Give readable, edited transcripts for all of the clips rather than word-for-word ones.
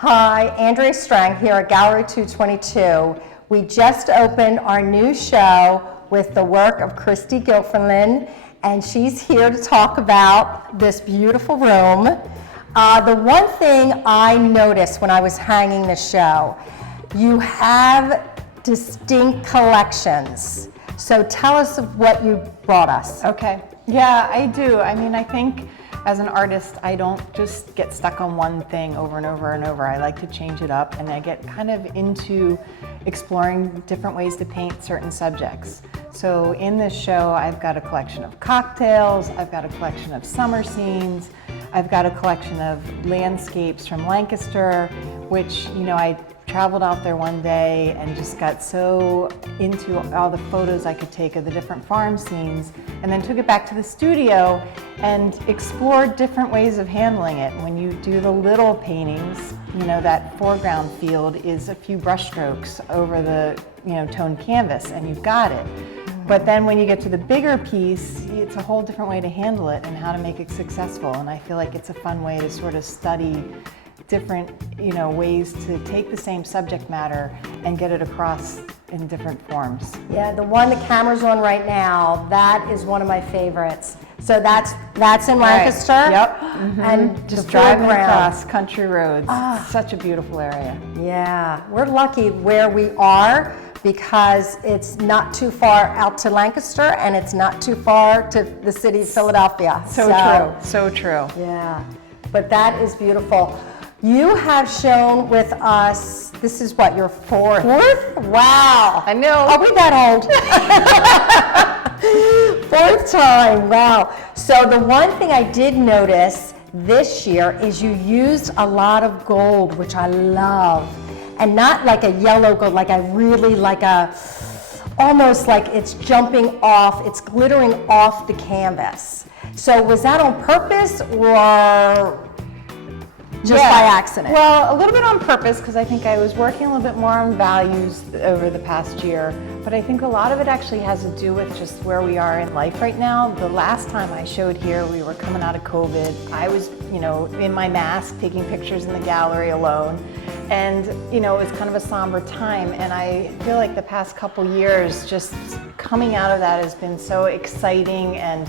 Hi, Andrea Strang here at Gallery222. We just opened our new show with the work of Kristi Gilfillan, and she's here to talk about this beautiful room. The one thing I noticed when I was hanging the show, you have distinct collections. So tell us what you brought us. Okay, yeah, I do. I mean, I think as an artist, I don't just get stuck on one thing over and over and over. I like to change it up, and I get kind of into exploring different ways to paint certain subjects. So in this show, I've got a collection of cocktails, I've got a collection of summer scenes, I've got a collection of landscapes from Lancaster, which, you know, I traveled out there one day and just got so into all the photos I could take of the different farm scenes, and then took it back to the studio and explored different ways of handling it. When you do the little paintings, you know, that foreground field is a few brush strokes over the, you know, toned canvas, and you've got it. But then when you get to the bigger piece, it's a whole different way to handle it and how to make it successful. And I feel like it's a fun way to sort of study different, you know, ways to take the same subject matter and get it across in different forms. Yeah, the one the camera's on right now, that is one of my favorites. So that's in Lancaster. Right. Yep. Mm-hmm. And just the driving foreground. across country roads. It's such a beautiful area. Yeah, we're lucky where we are because it's not too far out to Lancaster and it's not too far to the city of Philadelphia. So true. So true. Yeah, but that is beautiful. You have shown with us, this is what, your fourth? Wow. I know. Are we that old? Fourth time, wow. So the one thing I did notice this year is you used a lot of gold, which I love. And not like a yellow gold, like I really like almost like it's jumping off, it's glittering off the canvas. So was that on purpose or just by accident? Well, a little bit on purpose, because I think I was working a little bit more on values over the past year, but I think a lot of it actually has to do with just where we are in life right now. The last time I showed here, we were coming out of COVID. I was, you know, in my mask, taking pictures in the gallery alone, and, you know, it was kind of a somber time, and I feel like the past couple years, just coming out of that has been so exciting, and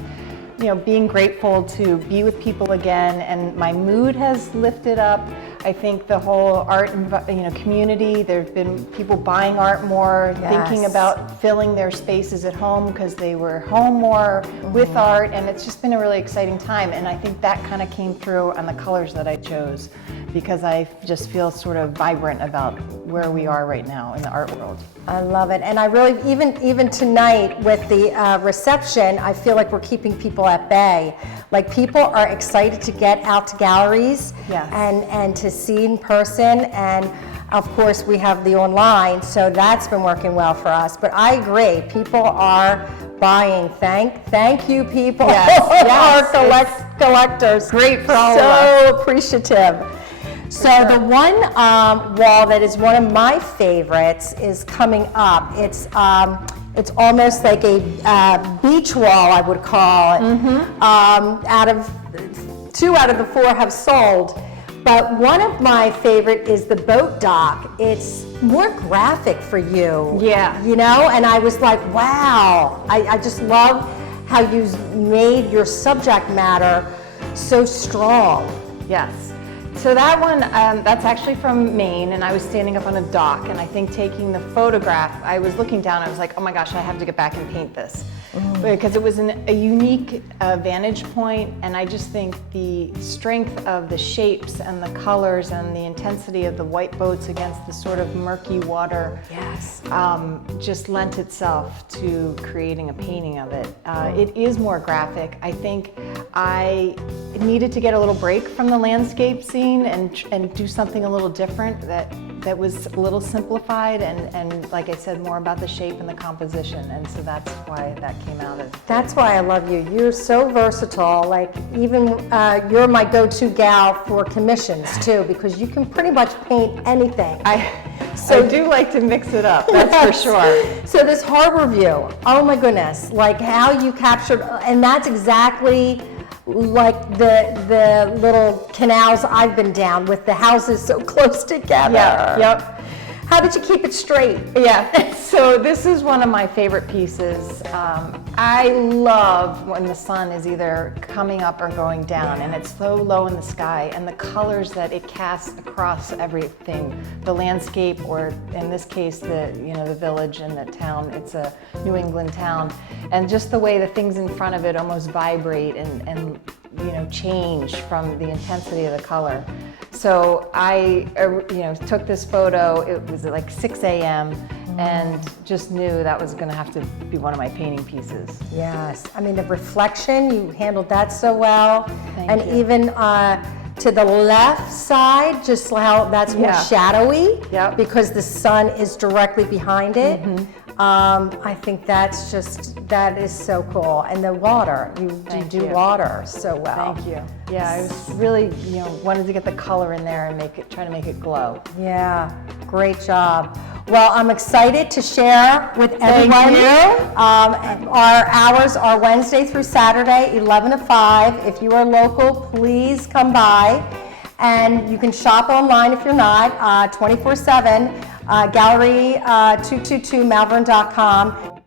you know, being grateful to be with people again, and my mood has lifted up. I think the whole art, community, there've been people buying art more, thinking about filling their spaces at home because they were home more with art, and it's just been a really exciting time. And I think that kind of came through on the colors that I chose, because I just feel sort of vibrant about where we are right now in the art world. I love it, and I really, even tonight with the reception, I feel like we're keeping people at bay. Like, people are excited to get out to galleries and to see in person, and of course we have the online, so that's been working well for us. But I agree, people are buying. Thank you, people. Yes. Our collectors. Great for all of us. So appreciative. So the one wall that is one of my favorites is coming up. It's almost like a beach wall, I would call it. Two out of the four have sold, but one of my favorite is the boat dock. It's more graphic for you. Yeah. You know, and I was like, wow. I just love how you made your subject matter so strong. Yes. So that one, that's actually from Maine, and I was standing up on a dock, and I think taking the photograph, I was looking down, I was like, oh my gosh, I have to get back and paint this. Because it was a unique vantage point, and I just think the strength of the shapes and the colors and the intensity of the white boats against the sort of murky water just lent itself to creating a painting of it. It is more graphic. I think I needed to get a little break from the landscape scene and do something a little different that was a little simplified and like I said, more about the shape and the composition, and so that's why that came out of. That's why I love you. You're so versatile. Like, even you're my go-to gal for commissions too, because you can pretty much paint anything. I do like to mix it up, that's for sure. So this harbor view, oh my goodness, like how you captured, and that's exactly like the little canals I've been down with the houses so close together. Yeah, yep. How did you keep it straight? Yeah, so this is one of my favorite pieces. I love when the sun is either coming up or going down, and it's so low in the sky, and the colors that it casts across everything, the landscape, or in this case, the village and the town. It's a New England town, and just the way the things in front of it almost vibrate and change from the intensity of the color. So I took this photo. It was at like 6 a.m. and just knew that was going to have to be one of my painting pieces. Yes, I mean the reflection, you handled that so well. Thank you. Even to the left side, just how that's more shadowy, Yep. because the sun is directly behind it. I think that is so cool. And the water, you do water so well. Thank you. Yeah, I was really, wanted to get the color in there and try to make it glow. Yeah, great job. Well, I'm excited to share with everyone. Our hours are Wednesday through Saturday, 11 to 5. If you are local, please come by. And you can shop online if you're not, 24/7, Gallery222 Malvern.com.